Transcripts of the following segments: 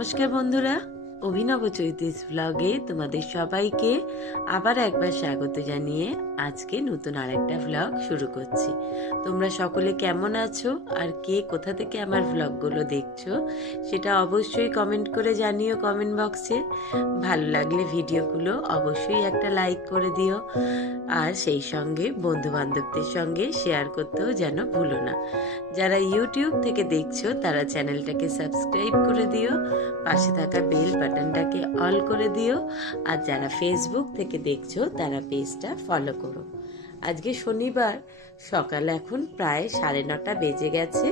নমস্কার বন্ধুরা, অভিনব চৈতিস ব্লগে তোমাদের সবাইকে আবার একবার স্বাগত জানিয়ে আজকে নতুন আরেকটা ব্লগ শুরু করছি। তোমরা সকলে কেমন আছো আর কে কোথা থেকে আমার ব্লগগুলো দেখছো সেটা অবশ্যই কমেন্ট করে জানিও কমেন্ট বক্সে। ভালো লাগলে ভিডিওগুলো অবশ্যই একটা লাইক করে দিও, আর সেই সঙ্গে বন্ধু বান্ধবদের সঙ্গে শেয়ার করতেও যেন ভুলো না। যারা ইউটিউব থেকে দেখছো তারা চ্যানেলটাকে সাবস্ক্রাইব করে দিও, পাশে থাকা বেল বাটনটাকে অল করে দিও, আর যারা ফেসবুক থেকে দেখছো তারা পেজটা ফলো করো। আজকে শনিবার সকাল এখন প্রায় 9:30 বেজে গেছে,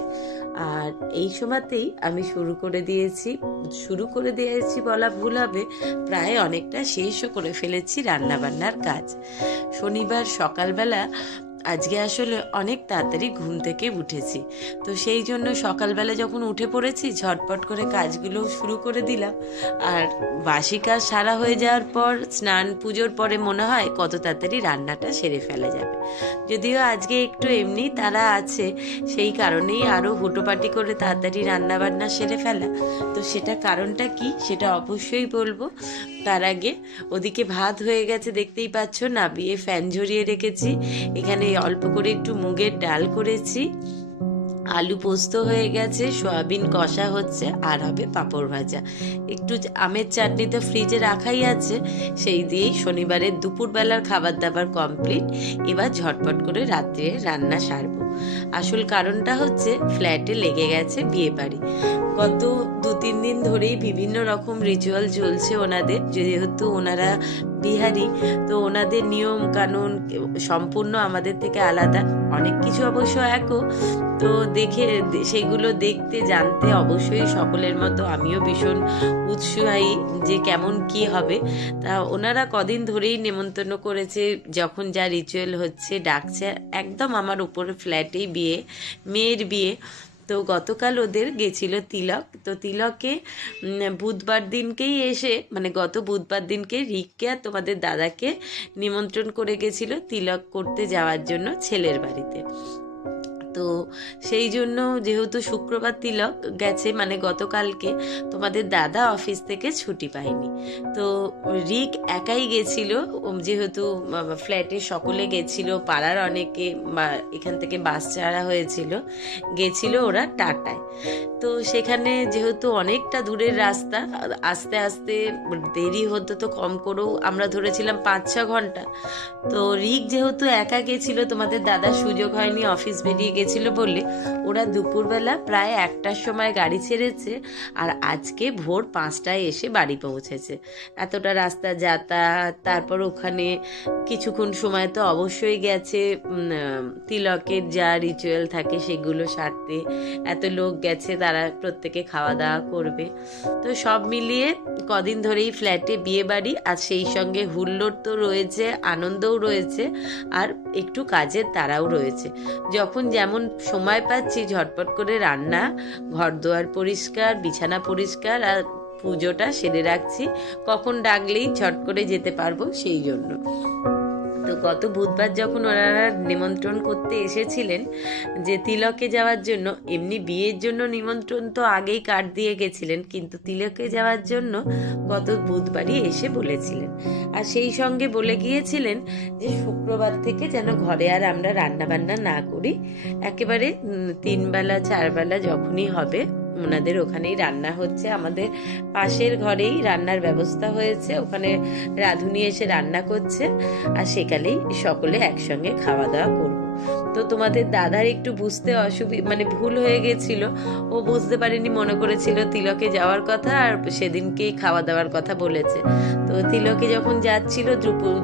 আর এই সময়তেই আমি শুরু করে দিয়েছি বলা ভুল হবে, প্রায় অনেকটা শেষও করে ফেলেছি রান্নাবান্নার কাজ। শনিবার সকালবেলা আজকে আসলে অনেক তাড়াতাড়ি ঘুম থেকে উঠেছি, তো সেই জন্য সকালবেলা যখন উঠে পড়েছি ঝটপট করে কাজগুলো শুরু করে দিলাম। আর বাসি কাজ সারা হয়ে যাওয়ার পর স্নান পুজোর পরে মনে হয় কত তাড়াতাড়ি রান্নাটা সেরে ফেলা যাবে। যদিও আজকে একটু এমনি তারা আছে, সেই কারণেই আরও হুটোপাটি করে তাড়াতাড়ি রান্না বান্না সেরে ফেলা। তো সেটা কারণটা কি সেটা অবশ্যই বলবো। তার আগে ওদিকে ভাত হয়ে গেছে, দেখতেই পাচ্ছ, নাবিয়ে ফ্যান ঝরিয়ে রেখেছি। এখানে অল্প করে একটু মুগের ডাল করেছি, আলু পোস্ত হয়ে গেছে, সয়াবিন কষা হচ্ছে, আর হবে পাঁপড় ভাজা। একটু আমের চাটনি তো ফ্রিজে রাখাই আছে, সেই দিয়েই শনিবারের দুপুরবেলার খাবার দাবার কমপ্লিট। এবার ঝটপট করে রাত্রে রান্না সারবো। আসল কারণটা হচ্ছে ফ্ল্যাটে লেগে গেছে বিয়ে বাড়ি। গত 2-3 দিন ধরেই বিভিন্ন রকম রিচুয়াল চলছে ওনাদের, যেহেতু ওনারা বিহারি, তো ওনাদের নিয়ম কানুন সম্পূর্ণ আমাদের থেকে আলাদা। অনেক কিছু অবশ্য একও, তো সেইগুলো দেখতে জানতে অবশ্যই সকলের মতো আমিও ভীষণ উৎসাহী যে কেমন কি হবে। তা ওনারা কদিন ধরেই নেমন্তন্ন করেছে, যখন যা রিচুয়াল হচ্ছে ডাকছে, একদম আমার উপরে ফ্ল্যাটেই বিয়ে, মেয়ের বিয়ে। তো গতকাল ওদের গেছিল তিলক, তো তিলকে বুধবার দিনকেই এসে, মানে গত বুধবার দিনকে রিককে আর তোমাদের দাদাকে নিমন্ত্রণ করে গেছিল তিলক করতে যাওয়ার জন্য ছেলের বাড়িতে। তো সেই জন্য যেহেতু শুক্রবার তিলক গেছে, মানে গতকালকে, তোমাদের দাদা অফিস থেকে ছুটি পায়নি, তো রিক একাই গেছিল। যেহেতু ফ্ল্যাটে সকলে গেছিল, পাড়ার অনেকে, বা এখান থেকে বাস ছাড়া হয়েছিল, গেছিল ওরা টাটায়। তো সেখানে যেহেতু অনেকটা দূরের রাস্তা, আস্তে আস্তে দেরি হতো, তো কম করেও আমরা ধরেছিলাম 5-6 ঘন্টা। তো রিক যেহেতু একা গেছিল, তোমাদের দাদার সুযোগ হয়নি, অফিস বেরিয়ে গেছিল বলে ওরা দুপুরবেলা প্রায় 1টার সময় গাড়ি ছেড়েছে, আর আজকে ভোর 5টায় এসে বাড়ি পৌঁছেছে। এতটা রাস্তা যাতায়াত, তারপর ওখানে কিছুক্ষণ সময় তো অবশ্যই গেছে তিলকের যা রিচুয়াল থাকে সেগুলো সারতে। এত লোক গেছে, তারা প্রত্যেকে খাওয়া দাওয়া করবে। তো সব মিলিয়ে কদিন ধরেই ফ্ল্যাটে বিয়ে বাড়ি, আর সেই সঙ্গে হুল্লোড় তো রয়েছে, আনন্দও রয়েছে, আর একটু কাজের তাড়াও রয়েছে। যখন যেমন সময় পাচ্ছি ঝটপট করে রান্না, ঘর দোয়ার পরিষ্কার, বিছানা পরিষ্কার, আর পুজোটা সেরে রাখছি, কখন ডাকলেই ঝট করে যেতে পারবো সেই জন্য। তো গত বুধবার যখন ওনারা নিমন্ত্রণ করতে এসেছিলেন যে তিলকে যাওয়ার জন্য, এমনি বিয়ের জন্য নিমন্ত্রণ তো আগেই কার্ড দিয়ে গেছিলেন, কিন্তু তিলকে যাওয়ার জন্য গত বুধবারই এসে বলেছিলেন। আর সেই সঙ্গে বলে গিয়েছিলেন যে শুক্রবার থেকে যেন ঘরে আর আমরা রান্না বান্না না করি, একেবারে 3 বেলা 4 বেলা যখনই হবে ওনাদের ওখানেই রান্না হচ্ছে। আমাদের পাশের ঘরেই রান্নার ব্যবস্থা হয়েছে, ওখানে রাঁধুনি এসে রান্না করছে, আর সেকালেই সকলে একসঙ্গে খাওয়া দাওয়া করব। তো তোমাদের দাদার একটু বুঝতে মানে ভুল হয়ে গেছিল, ও বুঝতে পারেনি, মনে করেছিল তিলকে যাওয়ার কথা, আর সেদিনকেই খাওয়া দাওয়ার কথা বলেছে। তো তিলকে যখন যাচ্ছিল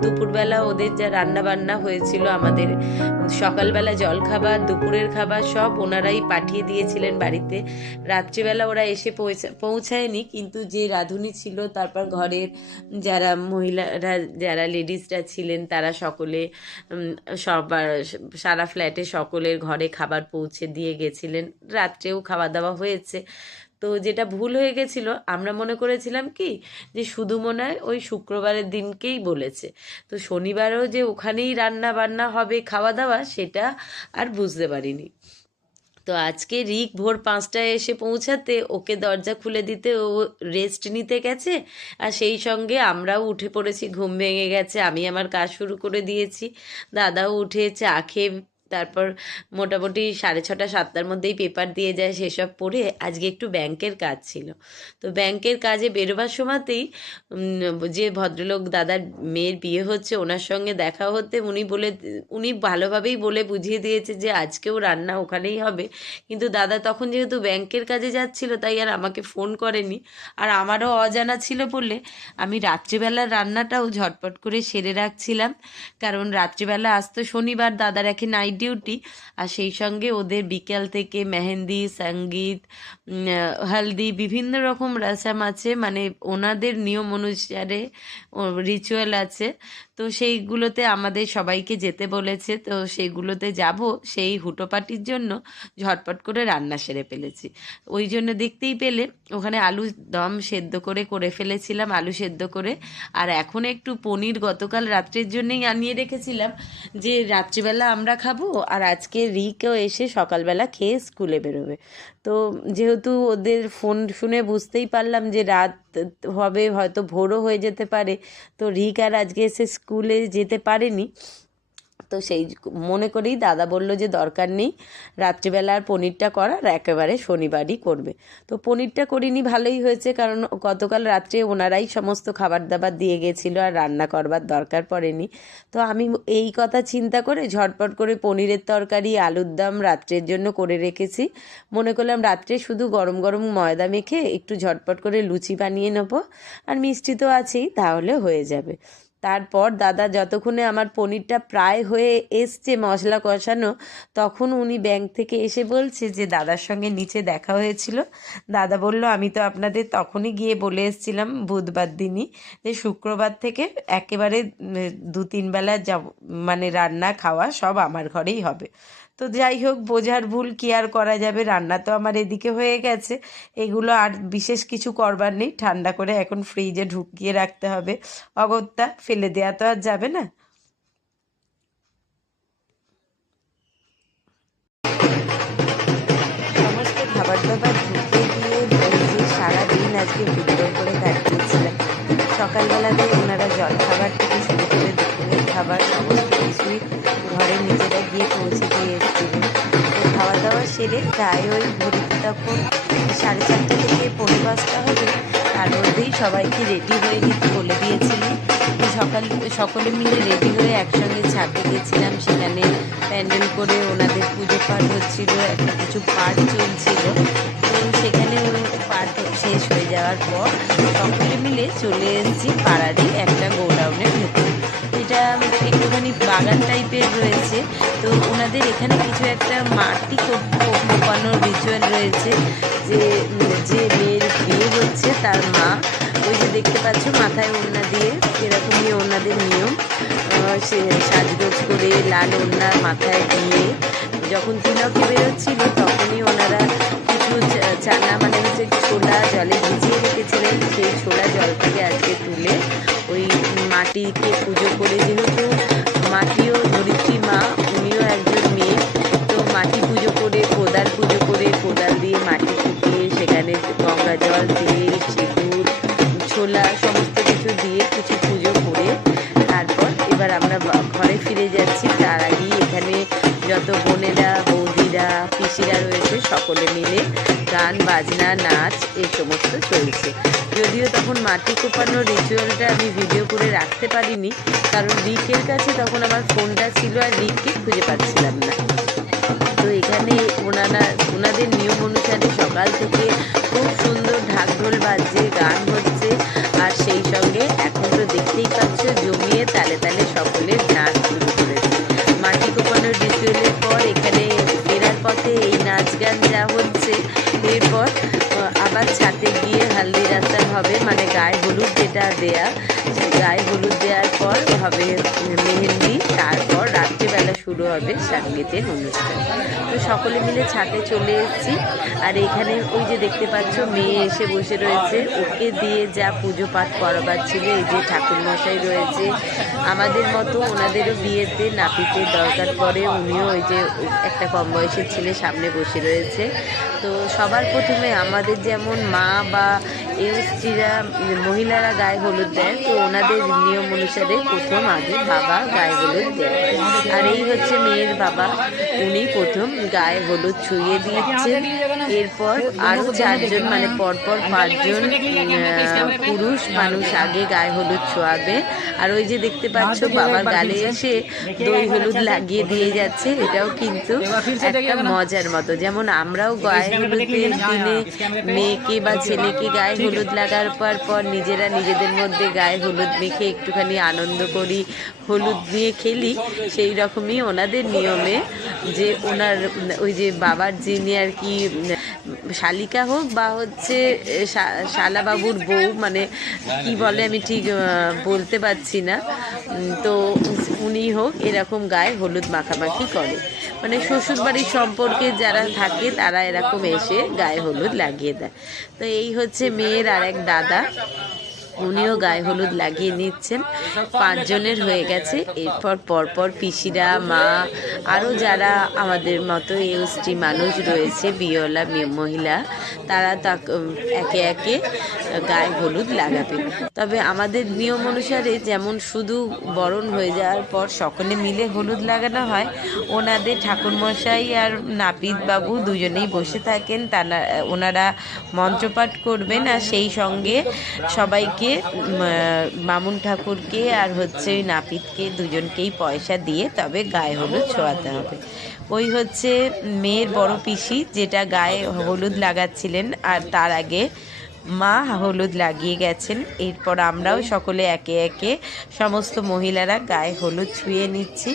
দুপুরবেলা ওদের যা রান্না বান্না হয়েছিল, আমাদের সকালবেলা জল খাবার, দুপুরের খাবার সব ওনারাই পাঠিয়ে দিয়েছিলেন বাড়িতে। রাত্রিবেলা ওরা এসে পৌঁছায়নি, কিন্তু যে রাঁধুনি ছিল, তারপর ঘরের যারা মহিলারা, যারা লেডিসরা ছিলেন, তারা সকলে সবার সারা ফ্ল্যাটে সকলের ঘরে খাবার পৌঁছে দিয়ে গেছিলেন। রাত্রেও খাওয়া দাওয়া হয়েছে। তো যেটা ভুল হয়ে গেছিল, আমরা মনে করেছিলাম কি যে শুধু মনে হয় ওই শুক্রবারের দিনকেই বলেছে, তো শনিবারেও যে ওখানেই রান্না বান্না হবে, খাওয়া দাওয়া, সেটা আর বুঝতে পারিনি। তো আজকে রিক ভোর 5টায় এসে পৌঁছাতে ওকে দরজা খুলে দিতে ও রেস্ট নিতে গেছে, আর সেই সঙ্গে আমরাও উঠে পড়েছি, ঘুম ভেঙে গেছে, আমি আমার কাজ শুরু করে দিয়েছি। দাদাও উঠে চা খেয়ে তারপর মোটামুটি 6:30-7টার মধ্যেই পেপার দিয়ে যায়, সেসব পড়ে আজকে একটু ব্যাংকের কাজ ছিল। তো ব্যাংকের কাজে বেরোবার সময়তেই যে ভদ্রলোক দাদার মেয়ের বিয়ে হচ্ছে ওনার সঙ্গে দেখা হতে উনি ভালোভাবেই বলে বুঝিয়ে দিয়েছে যে আজকেও রান্না ওখানেই হবে, কিন্তু দাদা তখন যেহেতু ব্যাংকের কাজে যাচ্ছিল তাই আর আমাকে ফোন করেনি। আর আমারও অজানা ছিল বলে আমি রাত্রিবেলার রান্নাটাও ঝটপট করে সেরে রাখছিলাম, কারণ রাত্রিবেলা আসতো শনিবার দাদার একে নাইট ডিউটি, আর সেই সঙ্গে ওদের বিকেল থেকে মেহেন্দি, সঙ্গীত, হলদি, বিভিন্ন রকম রসম আছে, মানে ওনাদের নিয়ম অনুসারে রিচুয়াল আছে। তো সেইগুলোতে আমাদের সবাইকে যেতে বলেছে, তো সেইগুলোতে যাব, সেই হুটোপাটির জন্য ঝটপট করে রান্না সেরে ফেলেছি। ওই জন্য দেখতেই পেলে ওখানে আলু দম সেদ্ধ করে ফেলেছিলাম, আলু সেদ্ধ করে। আর এখন একটু পনির গতকাল রাত্রের জন্যই আনিয়ে রেখেছিলাম, যে রাত্রিবেলা আমরা খাবো, আর আজকে রিকও এসে সকালবেলা খেয়ে স্কুলে বেরোবে। তো যেহেতু ওদের ফোন শুনে বুঝতেই পারলাম যে রাত হবে, হয়তো ভোরও হয়ে যেতে পারে, তো রিক আর আজকে এসে স্কুলে যেতে পারেনি। তো সেই মনে করেই দাদা বলল যে দরকার নেই রাত্রিবেলার পনিরটা করার, একেবারে শনিবারই করবে। তো পনিরটা করিনি, ভালোই হয়েছে, কারণ গতকাল রাত্রে ওনারাই সমস্ত খাবার দাবার দিয়ে গেছিলো আর রান্না করবার দরকার পড়েনি। তো আমি এই কথা চিন্তা করে ঝটপট করে পনিরের তরকারি, আলুর দম রাত্রের জন্য করে রেখেছি। মনে করলাম রাত্রে শুধু গরম গরম ময়দা মেখে একটু ঝটপট করে লুচি বানিয়ে নেবো, আর মিষ্টি তো আছেই, তাহলে হয়ে যাবে। তারপর দাদা যতক্ষণে আমার পনিরটা প্রায় হয়ে এসছে মশলা কষানো, তখন উনি ব্যাংক থেকে এসে বলছে যে দাদার সঙ্গে নিচে দেখা হয়েছিল। দাদা বলল আমি তো আপনাদের তখনই গিয়ে বলে এসেছিলাম বুধবার দিনই, যে শুক্রবার থেকে একেবারে 2-3 বেলা মানে রান্না খাওয়া সব আমার ঘরেই হবে। তো যাই হোক, বোঝার ভুল, কি আর করা যাবে, রান্না তো আমার এদিকে হয়ে গেছে, এগুলো আর বিশেষ কিছু করবার নেই, ঠান্ডা করে এখন ফ্রিজে ঢুকিয়ে রাখতে হবে, অগত্যা ফেলে দেওয়া তো আর যাবে না। সমস্ত খাবার দাবার ঢুকিয়ে দিয়ে যে সারাদিন আজকে ভিডিও করে কাটিয়েছিলাম। সকালবেলাতে ওনারা জল খাবার থেকে শুরু করে দুপুরের খাবার সমস্ত কিছুই ঘরে নিজেরা গিয়ে পৌঁছে দিয়ে এসেছিলেন। তো খাওয়া দাওয়া সেরে প্রায় ওই ঘড়িতে তখন 4:30 থেকে 4:45 হবে, তার মধ্যেই সবাইকে রেডি হয়ে নিতে বলে দিয়েছিলেন। তো সকলে মিলে রেডি হয়ে একসঙ্গে ছাদে গেছিলাম, সেখানে প্যান্ডেল করে ওনাদের পুজো পাঠ হচ্ছিল, একটা কিছু পাঠ চলছিল। তো সেখানে পাঠ শেষ হয়ে যাওয়ার পর সকলে মিলে চলে এসেছি পাড়ারই একটা গোডাউনের ভেতর। এটা একটুখানি বাগান টাইপের রয়েছে, তো ওনাদের এখানে কিছু একটা মাটি কোপানোর রিচুয়াল রয়েছে, যে মেয়ের বিয়ে হচ্ছে তার মা, ওই যে দেখতে পাচ্ছ মাথায় ওড়না দিয়ে, এরকমই ওনাদের নিয়ম। সে সাজগোজ করে লাল ওড়না মাথায় দিয়ে যখন তিলকে বেরোচ্ছিল তখনই ওনারা কিছু চানা, মানে হচ্ছে ছোলা জলে ভিজিয়ে রেখেছিলেন, সেই ছোলা জলটাকে আজকে তুলে ওই মাটিকে পুজো করে, যেহেতু মাটিও ধরিত্রী মা, উনিও একজন মেয়ে, তো মাটি পুজো করে, কোদাল পুজো করে, কোদাল দিয়ে মাটি ফুটিয়ে সেখানে গঙ্গা জল, তেল, সিঁদুর, ছোলা সমস্ত কিছু দিয়ে কিছু পুজো করে তারপর এবার আমরা ঘরে ফিরে যাচ্ছি। তার আগেই এখানে যত বোনেরা, বৌদিরা, পিসিরা রয়েছে সকলে মিলে গান বাজনা, নাচ এই সমস্ত চলছে। যদিও তখন মাটি কোপানোর রিচুয়ালটা আমি ভিডিও করে রাখতে পারিনি, কারণ রিকের কাছে তখন আমার ফোনটা ছিল আর রিককে খুঁজে পাচ্ছিলাম না। তো এখানে ওনাদের নিয়ম অনুসারে সকাল থেকে খুব সুন্দর ঢাক ঢোল বাজছে, গান হচ্ছে, আর সেই সঙ্গে এখন তো দেখতেই পাচ্ছ জমিয়ে তালে তালে সকলের নাচ শুরু করেছে। মাটি কোপানোর রিচুয়ালের পর এখানে ফেরার পথে এই নাচ গান যা হচ্ছে, এরপর আবার ছাদে গিয়ে হালদি রাস্তার হবে, মানে গায়ে হলুদ যেটা দেয়া, গায়ে হলুদ দেওয়ার পর হবে মেহেন্দি, তারপর রাত্রিবেলা শুরু হবে সঙ্গীতের অনুষ্ঠান। তো সকলে মিলে ছাদে চলে এসেছি। আর এখানে ওই যে দেখতে পাচ্ছ মেয়ে এসে বসে রয়েছে, ওকে দিয়ে যা পুজো পাঠ করাবার ছিল। এই যে ঠাকুরমশাই রয়েছে, আমাদের মতো ওনাদেরও বিয়েতে নাপিতের দরকার পড়ে, উনিও ওই যে একটা কম বয়সের ছেলে সামনে বসে রয়েছে। তো সবার প্রথমে আমাদের যেমন মা বা স্ত্রীরা মহিলারা গায়ে হলুদ দেয়, তো ওনাদের নিয়ম অনুসারে প্রথম আগে বাবা গায়ে হলুদ দেয়। আর এই হচ্ছে মেয়ের বাবা, উনি প্রথম গায়ে হলুদ ছুঁয়ে দিচ্ছেন। এরপর আরও 4 জন মানে পরপর 5 জন পুরুষ মানুষ আগে গায়ে হলুদ ছোঁয়াবে। আর ওই যে দেখতে পাচ্ছ বাবার গালে এসে দই হলুদ লাগিয়ে দিয়ে যাচ্ছে। এটাও কিন্তু একটা মজার মতো, যেমন আমরাও গায়ে হলুদের দিনে মেয়েকে বা ছেলেকে গায়ে হলুদ লাগার পর নিজেরা নিজেদের মধ্যে গায়ে হলুদ মেখে একটুখানি আনন্দ করি, হলুদ দিয়ে খেলি। সেই রকমই ওনাদের নিয়মে যে ওনার ওই যে বাবার যিনি আর কি শালিকা হোক বা হচ্ছে শালাবাবুর বউ, মানে কি বলে আমি ঠিক বলতে পারছি না, তো উনি হোক এরকম গায়ে হলুদ মাখামাখি করে। মানে শ্বশুরবাড়ির সম্পর্কে যারা থাকে তারা এরকম এসে গায়ে হলুদ লাগিয়ে দেয়। তো এই হচ্ছে মেয়ের আর এক দাদা, উনিও গায়ে হলুদ লাগিয়ে নিচ্ছেন। 5 জনের হয়ে গেছে। এরপর পরপর পিসিরা, মা, আরও যারা আমাদের মতো এসটি মানুষ রয়েছে, বিয়েওয়ালা মহিলা, তারা একে একে গায়ে হলুদ লাগাবে। তবে আমাদের নিয়ম অনুসারে যেমন শুধু বরণ হয়ে যাওয়ার পর সকলে মিলে হলুদ লাগানো হয়, ওনাদের ঠাকুরমশাই আর নাপিত বাবু দুজনেই বসে থাকেন। ওনারা মন্ত্রপাঠ করবেন আর সেই সঙ্গে সবাইকে বামুন ঠাকুরকে আর হচ্ছে ওই নাপিতকে দুজনকেই পয়সা দিয়ে তবে গায়ে হলুদ ছোঁয়াতে হবে। ওই হচ্ছে মেয়ের বড় পিসি যেটা গায়ে হলুদ লাগাচ্ছিলেন, আর তার আগে মা হলুদ লাগিয়ে গেছেন। এরপর আমরাও সকলে একে একে সমস্ত মহিলারা গায়ে হলুদ ছুঁয়ে নিচ্ছি,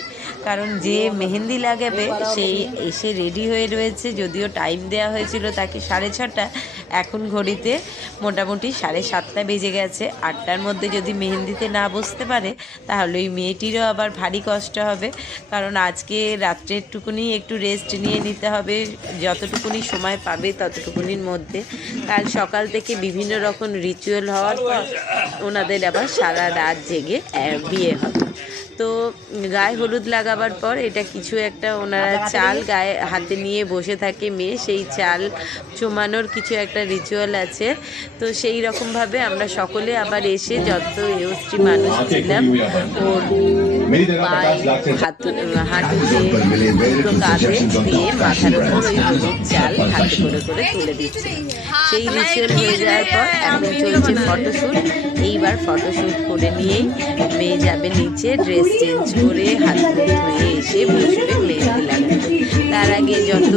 কারণ যে মেহেন্দি লাগাবে সেই এসে রেডি হয়ে রয়েছে। যদিও টাইম দেওয়া হয়েছিল তাকে 6:30, এখন ঘড়িতে মোটামুটি 7:30 বেজে গেছে। 8টার মধ্যে যদি মেহেন্দিতে না বসতে পারে তাহলে ওই মেয়েটিরও আবার ভারী কষ্ট হবে, কারণ আজকে রাত্রেরটুকুনি একটু রেস্ট নিয়ে নিতে হবে, যতটুকুনি সময় পাবে ততটুকুনির মধ্যে। কাল সকাল থেকে বিভিন্ন রকম রিচুয়াল হওয়ার পর ওনাদের আবার সারা রাত জেগে বিয়ে হবে। তো গায়ে হলুদ লাগাবার পর এটা কিছু একটা ওনারা চাল গায়ে হাতে নিয়ে বসে থাকে মেয়ে, সেই চাল চুমানোর কিছু একটা রিচুয়াল আছে। তো সেই রকমভাবে আমরা সকলে আবার এসে যত এসটি মানুষ ছিলাম ওর পায়ে হাঁটুতে দুটো কাঁধে দিয়ে মাথার ওপর ওই হলুদ চাল হাতে করে করে তুলে দিচ্ছে। সেই রিচুয়াল হয়ে যাওয়ার পর এখন চলছে ফটোশ্যুট। এইবার ফটোশ্যুট করে নিয়েই মেয়ে যাবে নিচে, ড্রেস চেঞ্জ করে হাত মুখ ধুয়ে এসে বসবে মেহেন্দি লাগাতে। তার আগে যত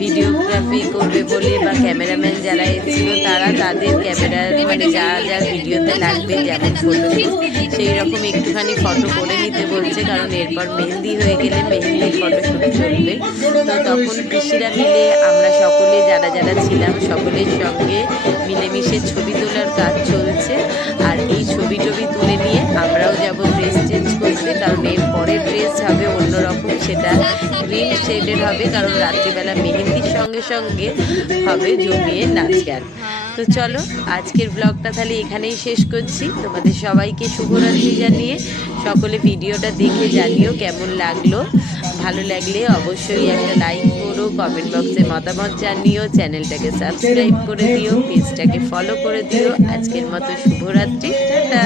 ভিডিওগ্রাফি করবে বলে বা ক্যামেরাম্যান যারা এসেছিল তারা তাদের ক্যামেরার মানে যা যা ভিডিওতে লাগবে যেমন ফটোশ্যুট সেই রকম একটুখানি ফটো করে নিতে বলছে, কারণ এরপর মেহেন্দি হয়ে গেলে মেহেন্দির ফটোশ্যুট চলবে। তো তখন পিসিরা মিলে আমরা সকলে যারা যারা ছিলাম সকলের সঙ্গে মিলেমিশে ছবি তোলার কাজ চলছে। আর এই ছবি টবি তুলে নিয়ে আমরাও যাব ড্রেস চেঞ্জ করতে, কারণ এর পরের ড্রেস হবে অন্যরকম, সেটা গ্রিন শেডের হবে, কারণ রাত্রিবেলা মেহেন্দির সঙ্গে সঙ্গে হবে জমিয়ে নাচ গান। তো চলো আজকের ব্লগটা তাহলে এখানেই শেষ করছি। তোমাদের সবাইকে শুভরাত্রি জানিয়ে সকলে ভিডিওটা দেখে জানিও কেমন লাগলো। ভালো লাগলে অবশ্যই একটা লাইক করো, কমেন্ট বক্সে মতামত জানিও, চ্যানেলটাকে সাবস্ক্রাইব করে দিও, পেজটাকে ফলো করে দিও। আজকের মতো শুভরাত্রি, টাটা।